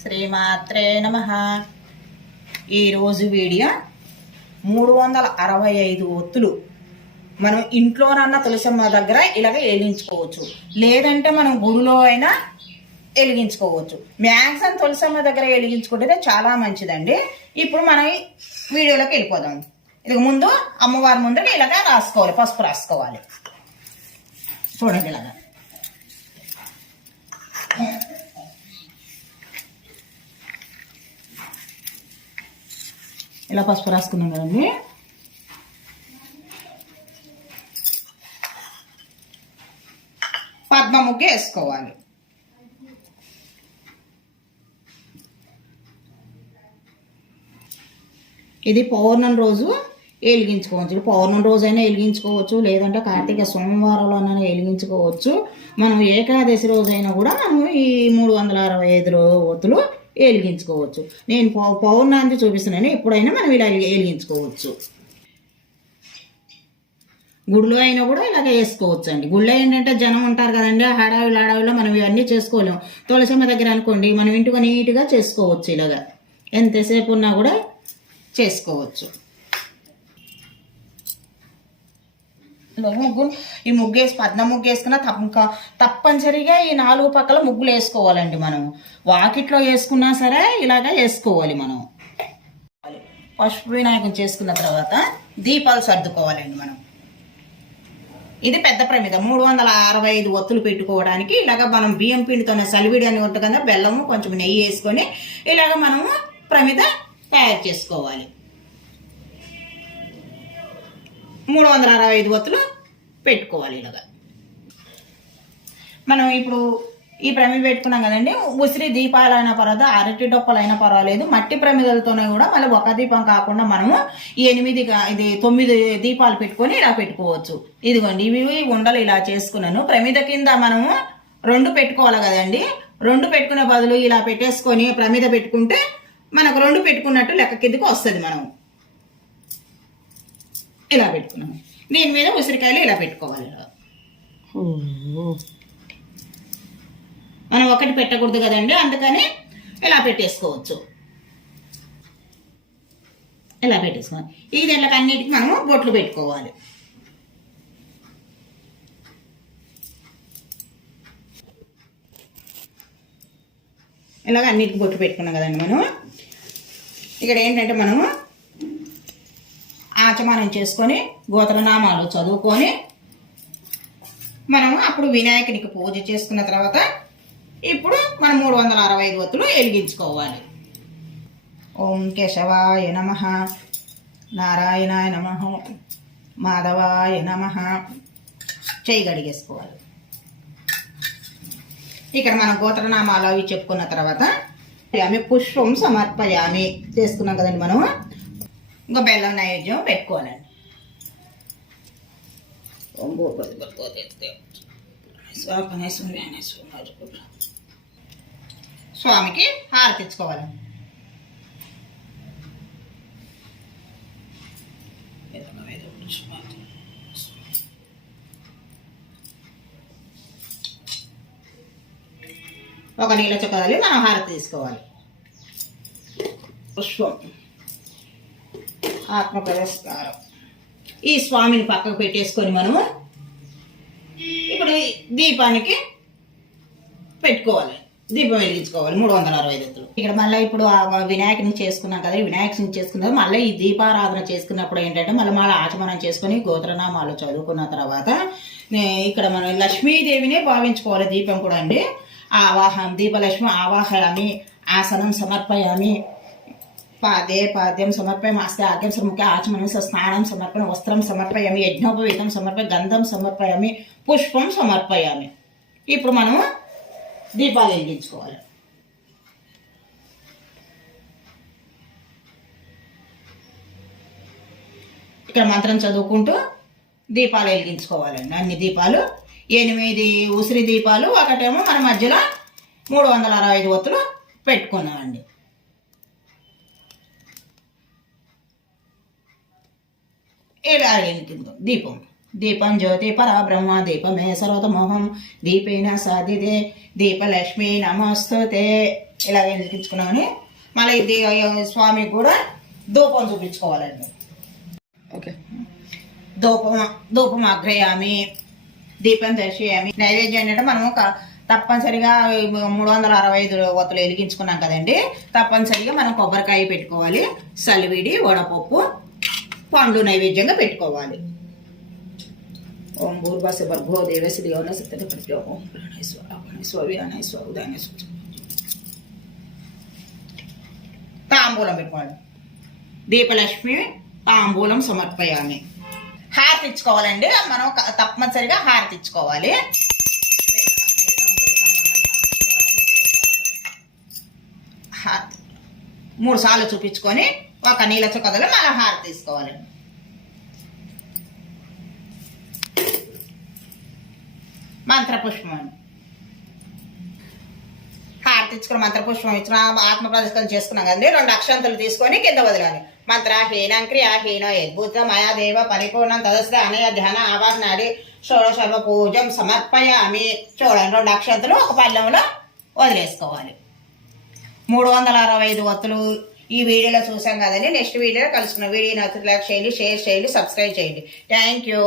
శ్రీమాత్రే నమ. ఈరోజు వీడియో మూడు వందల అరవై ఐదు ఒత్తులు. మనం ఇంట్లోనన్న తులసమ్మ దగ్గర ఇలాగ వెలిగించుకోవచ్చు లేదంటే మనం గుడిలో అయినా వెలిగించుకోవచ్చు మ్యాక్సిమం తులసమ్మ దగ్గర వెలిగించుకుంటే చాలా మంచిదండి. ఇప్పుడు మనం వీడియోలోకి వెళ్ళిపోదాం. ఇది ముందు అమ్మవారి ముందర ఇలాగ రాసుకోవాలి పసుపు రాసుకోవాలి. చూడండి ఇలాగా. ఇలా పసుపు రాసుకున్నాం కదండి. పద్మ ముగ్గు వేసుకోవాలి. ఇది పౌర్ణమి రోజు వెలిగించుకోవచ్చు. పౌర్ణం పౌర్ణమి రోజైనా వెలిగించుకోవచ్చు. లేదంటే కార్తీక సోమవారంలోనైనా వెలిగించుకోవచ్చు. మనం ఏకాదశి రోజైనా కూడా మనం ఈ మూడు వందల అరవై ఐదు ఒత్తులు వెలిగించుకోవచ్చు నేను పౌ పౌర్ణానికి చూపిస్తున్నాను. ఎప్పుడైనా మనం ఇలా వెలిగించుకోవచ్చు గుడిలో అయినా కూడా ఇలాగ వేసుకోవచ్చు అండి గుడిలో ఏంటంటే జనం ఉంటారు కదండి. హడావిలు హడావిలో మనం ఇవన్నీ చేసుకోలేము తులసమ్మ దగ్గర అనుకోండి మనం ఇంటికి నీట్గా చేసుకోవచ్చు ఇలాగా. ఎంతసేపు ఉన్నా కూడా చేసుకోవచ్చు. ముగ్గు ఈ ముగ్గు వేసి పద్మ ముగ్గు వేసుకున్న తప్ప తప్పనిసరిగా ఈ నాలుగు పక్కల ముగ్గులు వేసుకోవాలండి మనం వాకిట్లో వేసుకున్నా సరే ఇలాగా వేసుకోవాలి మనం. పసుపు వినాయకం చేసుకున్న తర్వాత దీపాలు సర్దుకోవాలండి మనం. ఇది పెద్ద ప్రమిద. మూడు వందల అరవై ఐదు ఒత్తులు పెట్టుకోవడానికి ఇలాగ మనం బియ్యం పిండితోనే సలివిడి అని ఉంటుంది కదా బెల్లము కొంచెం నెయ్యి వేసుకొని ఇలాగ మనము ప్రమిద తయారు చేసుకోవాలి. మూడు వందల అరవై ఐదు ఒత్తులు పెట్టుకోవాలి ఇలాగ. మనం ఇప్పుడు ఈ ప్రమిద పెట్టుకున్నాం కదండి ఉసిరి దీపాలైనా పర్వాలేదు అరటి డొప్పలైనా పర్వాలేదు మట్టి ప్రమిదలతోనే కూడా మళ్ళీ ఒక దీపం కాకుండా మనము ఎనిమిది ఇది తొమ్మిది దీపాలు పెట్టుకొని ఇలా పెట్టుకోవచ్చు. ఇదిగోండి ఇవి ఉండలు ఇలా చేసుకున్నాను. ప్రమిద కింద మనము రెండు పెట్టుకోవాలి కదండి రెండు పెట్టుకునే బదులు ఇలా పెట్టేసుకొని ప్రమిద పెట్టుకుంటే మనకు రెండు పెట్టుకున్నట్టు లెక్క కిందకి వస్తుంది మనం ఇలా పెట్టుకున్నాము? దీని మీద ఉసిరికాయలు ఇలా పెట్టుకోవాలి. మనం ఒకటి పెట్టకూడదు కదండి అందుకని ఇలా పెట్టేసుకోవచ్చు? ఇలా పెట్టేసుకోవాలి? ఈ దీంట్లోకి అన్నిటికీ మనము బొట్లు పెట్టుకోవాలి. ఇలాగ అన్నిటికి బొట్లు పెట్టుకున్నాం కదండి మనం. ఇక్కడ ఏంటంటే మనము ఆచమానం చేసుకొని గోత్రనామాలు చదువుకొని మనం అప్పుడు వినాయకునికి పూజ చేసుకున్న తర్వాత ఇప్పుడు మనం మూడు వందల అరవై ఐదు ఒత్తులు వెలిగించుకోవాలి. ఓం కేశవాయ నమ నారాయణాయ నమ మాధవాయ నమ. చేయి గడిగేసుకోవాలి ఇక్కడ మనం గోత్రనామాలు అవి చెప్పుకున్న తర్వాత ఆమె పుష్పం సమర్పయామి. చేసుకున్నాం కదండి మనం ఇంకా బెల్లం నైవేద్యం పెట్టుకోవాలండి. స్వామికి హారతి ఇచ్చుకోవాలండి. ఒక నీళ్ళ చుక్కదాలి మనం హారతి తీసుకోవాలి. పుష్పం. ఆత్మ పురస్కారం ఈ స్వామిని పక్కకు పెట్టేసుకొని మనము ఇప్పుడు దీపానికి పెట్టుకోవాలి. దీపం వెలిగించుకోవాలి. మూడు వందల అరవై ఐదు ఇక్కడ మళ్ళీ ఇప్పుడు ఆ వినాయకుని చేసుకున్నాం కదా వినాయకుని చేసుకున్నాం మళ్ళీ ఈ దీపారాధన చేసుకున్నప్పుడు ఏంటంటే మళ్ళీ మళ్ళీ ఆచమనం చేసుకొని గోత్రనామాలు చదువుకున్న తర్వాత ఇక్కడ మనం లక్ష్మీదేవినే భావించుకోవాలి. దీపం కూడా అండి. ఆవాహం దీపలక్ష్మి ఆవాహయామి ఆసనం సమర్పయామి పాదే పాద్యం సమర్పయామి ఆస్తే ఆద్యం సముఖ ఆచమనం స్నానం సమర్పణ వస్త్రం సమర్పయామి యజ్ఞోపవీతం సమర్పయ గంధం సమర్పయామి పుష్పం సమర్పయామి. ఇప్పుడు మనము దీపాలు వెలిగించుకోవాలి. ఇక్కడ మంత్రం చదువుకుంటూ దీపాలు వెలిగించుకోవాలండి. అన్ని దీపాలు ఎనిమిది ఉసిరి దీపాలు ఒకటేమో మన మధ్యలో మూడు వందల అరవై ఐదు ఒత్తులు పెట్టుకున్నామండి. వెలిగిందో దీపం. దీపం జ్యోతి పరబ్రహ్మ దీపమే సర్వతమోహం. దీపేన సాధిదే దీపలక్ష్మి నమస్తుతే. ఇలా వెలిగించుకున్నామని మళ్ళీ ఇది స్వామికి కూడా ధూపం చూపించుకోవాలండి. ఓకే. ధూపం ధూపం అగ్రయామి దీపం దర్శయామి. నైవేద్యం ఏంటంటే మనము క- తప్పనిసరిగా మూడు వందల అరవై ఐదు ఒత్తులు వెలిగించుకున్నాం కదండి. తప్పనిసరిగా మనం కొబ్బరికాయ పెట్టుకోవాలి సలివిడి వడపప్పు పండ్లు నైవేద్యంగా పెట్టుకోవాలి. ఓం భూర్భాస భర్గో దేవసి దేవన సత్యత ఓం ఉదయనేశ్వర తాంబూలం పెట్టుకోవాలి. దీపలక్ష్మి తాంబూలం సమర్పయాన్ని హారతి ఇచ్చుకోవాలండి. మనం తప్పనిసరిగా హారతి ఇచ్చుకోవాలి. మూడు సార్లు చూపించుకొని ఒక నీళ్ళ చుక్కదలో మళ్ళీ హారతి తీసుకోవాలి. మంత్రపుష్పం. అండి హారతి ఇచ్చుకుని మంత్రపుష్పం ఇచ్చిన ఆత్మ ప్రదర్శన చేసుకున్నాం కదండి. రెండు అక్షంతలు తీసుకొని కింద వదలాలి. మంత్ర హీనం క్రియా హీనో యద్భుత మయా దేవ పరిపూర్ణం తదస్త అనయ ధ్యాన ఆవాహనాడి షోడశర్వ పూజం సమర్పయామి. చూడండి రెండు అక్షంతలు ఒక పళ్ళెంలో వదిలేసుకోవాలి. మూడు వందల అరవై ఐదు వత్తులు ఈ వీడియోలో చూసాం కదండి. నెక్స్ట్ వీడియోలో కలుసుకున్న వీడియో నచ్చిన లైక్ చేయండి షేర్ చేయండి సబ్స్క్రైబ్ చేయండి. Thank you.